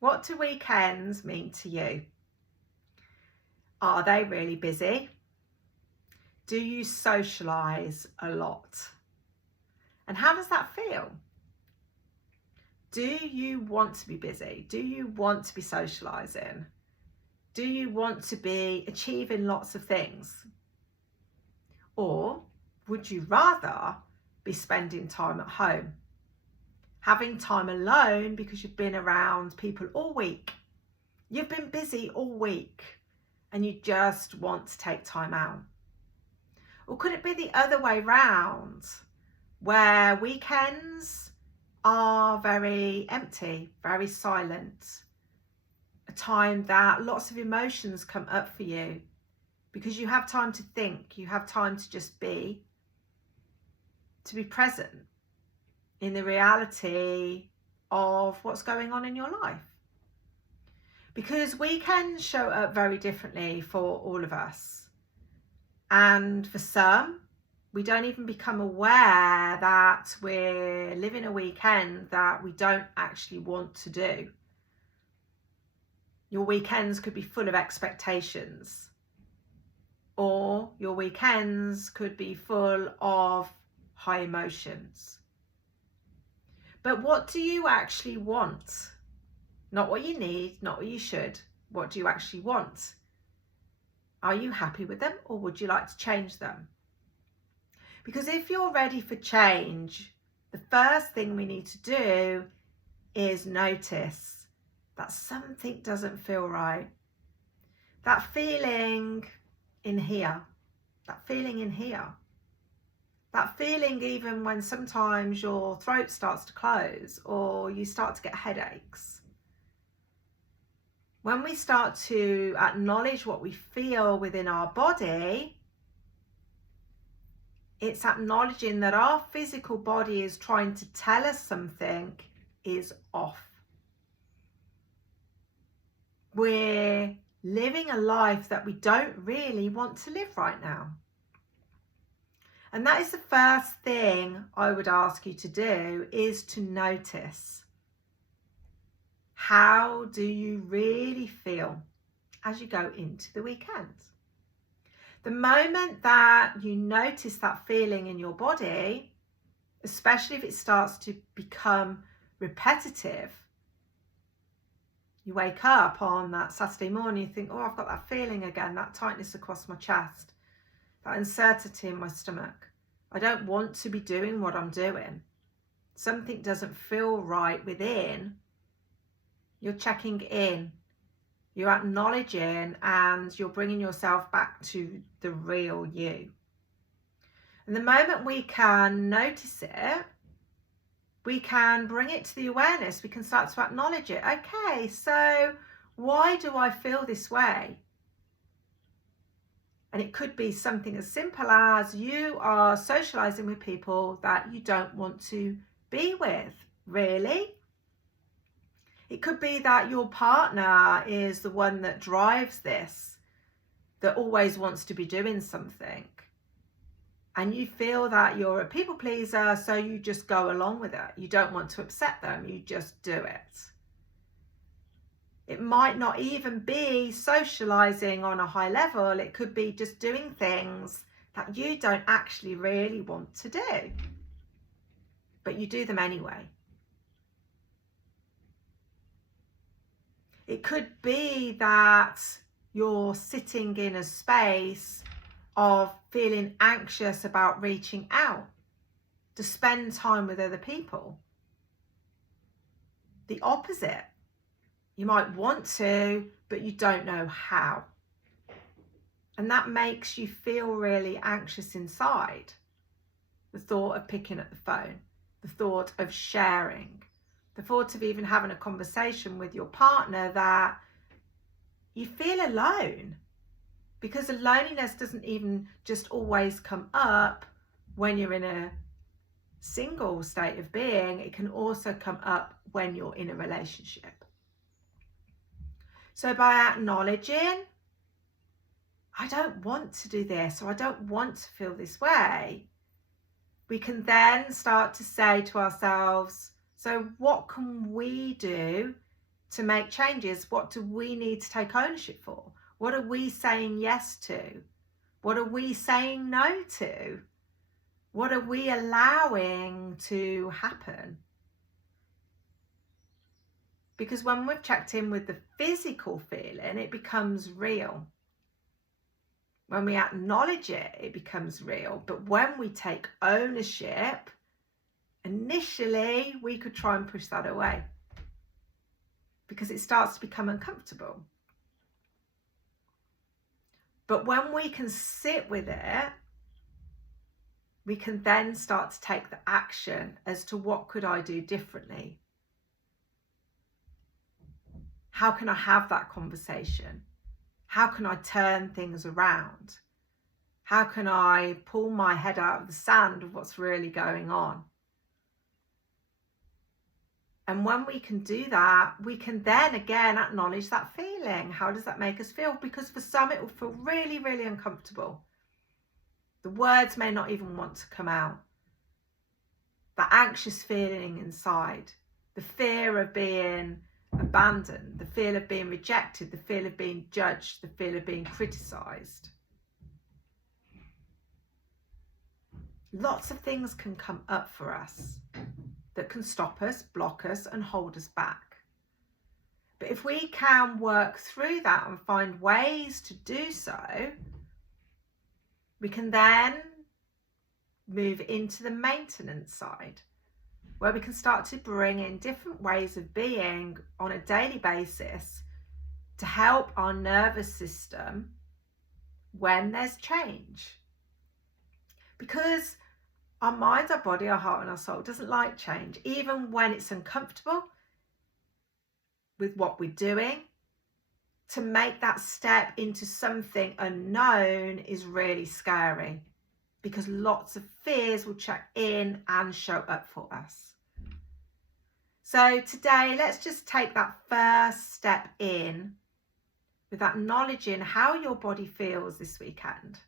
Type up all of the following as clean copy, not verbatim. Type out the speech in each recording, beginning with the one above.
What do weekends mean to you? Are they really busy? Do you socialise a lot? And how does that feel? Do you want to be busy? Do you want to be socialising? Do you want to be achieving lots of things? Or would you rather be spending time at home? Having time alone because you've been around people all week. You've been busy all week and you just want to take time out. Or could it be the other way round, where weekends are very empty, very silent, a time that lots of emotions come up for you because you have time to think, you have time to just be, to be present in the reality of what's going on in your life. Because weekends show up very differently for all of us. And for some, we don't even become aware that we're living a weekend that we don't actually want to do. Your weekends could be full of expectations, or your weekends could be full of high emotions. But what do you actually want? Not what you need, not what you should. What do you actually want? Are you happy with them, or would you like to change them? Because if you're ready for change, the first thing we need to do is notice that something doesn't feel right. That feeling in here, that feeling in here, that feeling even when sometimes your throat starts to close or you start to get headaches. When we start to acknowledge what we feel within our body, it's acknowledging that our physical body is trying to tell us something is off. We're living a life that we don't really want to live right now. And that is the first thing I would ask you to do, is to notice. How do you really feel as you go into the weekend? The moment that you notice that feeling in your body, especially if it starts to become repetitive, you wake up on that Saturday morning, you think, oh, I've got that feeling again, that tightness across my chest, that uncertainty in my stomach. I don't want to be doing what I'm doing. Something doesn't feel right within. You're checking in, you're acknowledging, and you're bringing yourself back to the real you. And the moment we can notice it, we can bring it to the awareness, we can start to acknowledge it. Okay, so why do I feel this way? And it could be something as simple as you are socializing with people that you don't want to be with, really. It could be that your partner is the one that drives this, that always wants to be doing something. And you feel that you're a people pleaser, so you just go along with it. You don't want to upset them, you just do it. It might not even be socializing on a high level. It could be just doing things that you don't actually really want to do, but you do them anyway. It could be that you're sitting in a space of feeling anxious about reaching out to spend time with other people. The opposite. You might want to, but you don't know how. And that makes you feel really anxious inside. The thought of picking up the phone, the thought of sharing, the thought of even having a conversation with your partner, that you feel alone, because the loneliness doesn't even just always come up when you're in a single state of being. It can also come up when you're in a relationship. So by acknowledging, I don't want to do this, or I don't want to feel this way, we can then start to say to ourselves, so what can we do to make changes, what do we need to take ownership for? What are we saying yes to? What are we saying no to? What are we allowing to happen? Because when we've checked in with the physical feeling, it becomes real. When we acknowledge it, it becomes real. But when we take ownership, initially we could try and push that away because it starts to become uncomfortable. But when we can sit with it, we can then start to take the action as to what could I do differently? How can I have that conversation? How can I turn things around? How can I pull my head out of the sand of what's really going on? And when we can do that, we can then again acknowledge that feeling. How does that make us feel? Because for some, it will feel really, really uncomfortable. The words may not even want to come out. The anxious feeling inside, the fear of being abandoned, the fear of being rejected, the fear of being judged, the fear of being criticized. Lots of things can come up for us that can stop us, block us, and hold us back. But if we can work through that and find ways to do so, we can then move into the maintenance side, where we can start to bring in different ways of being on a daily basis to help our nervous system when there's change. Because our mind, our body, our heart, and our soul doesn't like change, even when it's uncomfortable with what we're doing. To make that step into something unknown is really scary because lots of fears will check in and show up for us. So today, let's just take that first step in with acknowledging how your body feels this weekend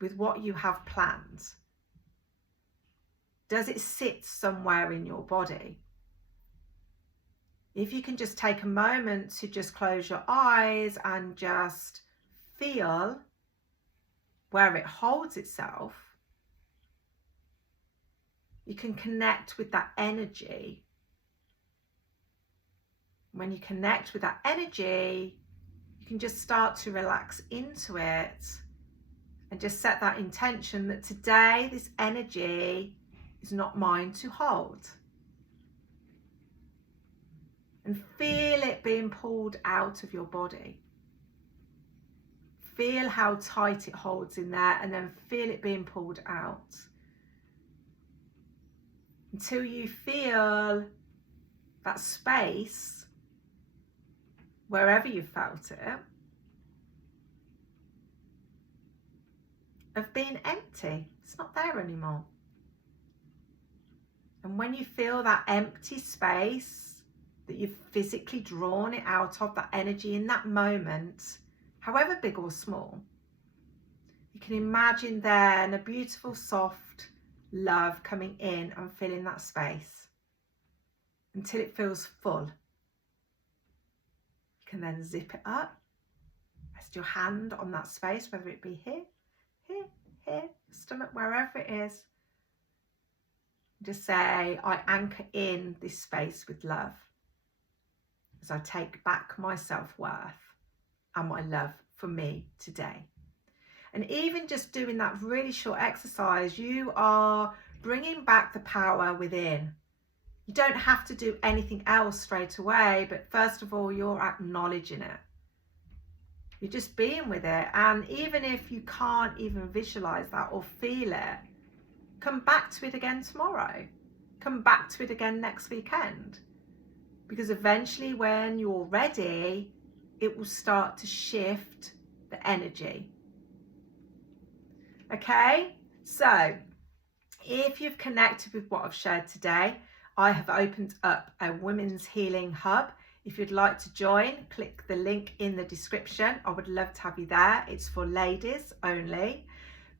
with what you have planned. Does it sit somewhere in your body? If you can just take a moment to just close your eyes and just feel where it holds itself, you can connect with that energy. When you connect with that energy, you can just start to relax into it and just set that intention that today this energy is not mine to hold. And feel it being pulled out of your body. Feel how tight it holds in there, and then feel it being pulled out until you feel that space, wherever you felt it, of being empty. It's not there anymore. And when you feel that empty space, that you've physically drawn it out of, that energy in that moment, however big or small, you can imagine then a beautiful, soft love coming in and filling that space until it feels full. You can then zip it up, rest your hand on that space, whether it be here, stomach, wherever it is. Just say, I anchor in this space with love as I take back my self-worth and my love for me today. And even just doing that really short exercise, you are bringing back the power within. You don't have to do anything else straight away, but first of all, you're acknowledging it. You're just being with it. And even if you can't even visualize that or feel it, come back to it again tomorrow. Come back to it again next weekend. Because eventually when you're ready, it will start to shift the energy. Okay, so if you've connected with what I've shared today, I have opened up a women's healing hub. If you'd like to join, click the link in the description. I would love to have you there. It's for ladies only.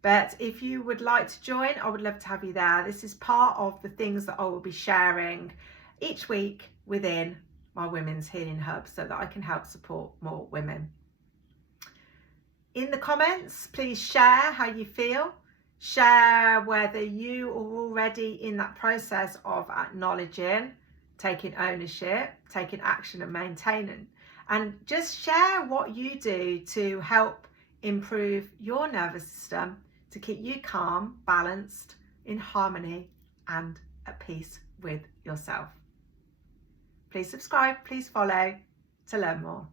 But if you would like to join, I would love to have you there. This is part of the things that I will be sharing each week within my Women's Healing Hub so that I can help support more women. In the comments, please share how you feel. Share whether you are already in that process of acknowledging, taking ownership, taking action and maintaining. And just share what you do to help improve your nervous system to keep you calm, balanced, in harmony and at peace with yourself. Please subscribe, please follow to learn more.